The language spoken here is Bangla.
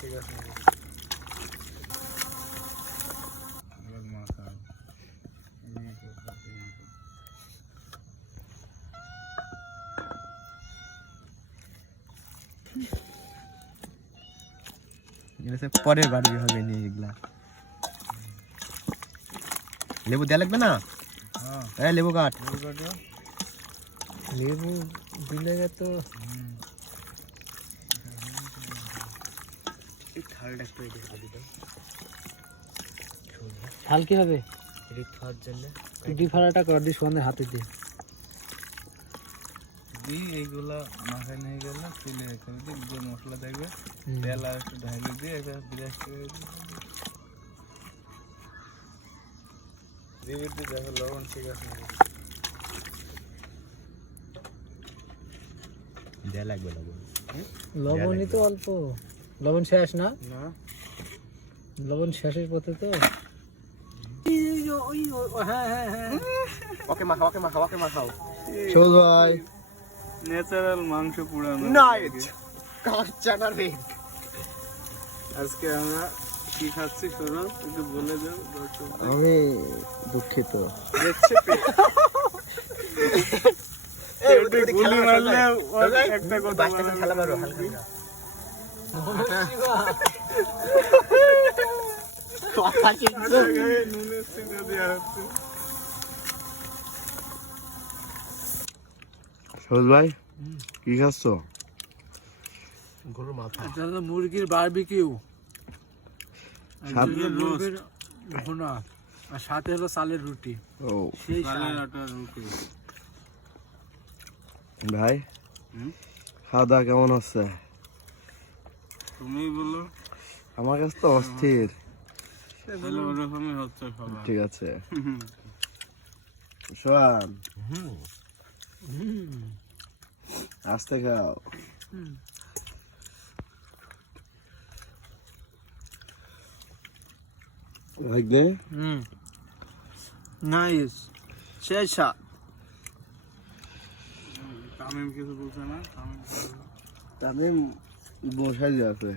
ঠিক আছে পরের বাড়ি হবে নি এগুলা লেবু দেয়া লাগবে না হ্যাঁ লেবু কাট লেবু দিলে তো ঝাল কি হবে খাওয়ার জন্য ডিফারাটা কর দি সোনের হাতে দিয়ে এইগুলা মাখায় নিয়ে গেলে তুলে করে দিই যে মশলা থাকবে তেল আর একটু ঢাইলে দিয়ে এটা বিরাজ করে দিই দেখো লবণ ঠিক আছে দেয়া লাগবে লবণ লবণই তো অল্প লবণ শেষ না না লবণ শেষের পথে তো হ্যাঁ হ্যাঁ হ্যাঁ ওকে মাখাও সবুজ ভাই ন্যাচারাল মাংস পুরানো নাইট কাঁচা না রে আজকে আমরা কি খাচ্ছি শোনো একটু বলে দাও দর্শক আমি দুঃখিত দেখছে গুলি মারলে একটা কথা খেলা মারো হালকা নুনের সিদ্ধ দেওয়া হচ্ছে সবুজ ভাই কি খাচ্ছ? গরুর মাথা এটা হলো মুরগির বারবিকিউ মুরগির ভুনা আর সাথে হলো চালের রুটি ও সেই চালের আটার রুটি ভাই খাওয়া দাওয়া কেমন হচ্ছে? তুমি বলো আমার কাছে তো অস্থির। তাহলে ওরকমই হচ্ছে খাবার ঠিক আছে সোহান আস্তে খাও ভাগ্নে নাইস সেই স্বাদ তামিম কিছু বলছে না তামিম বসাই আছে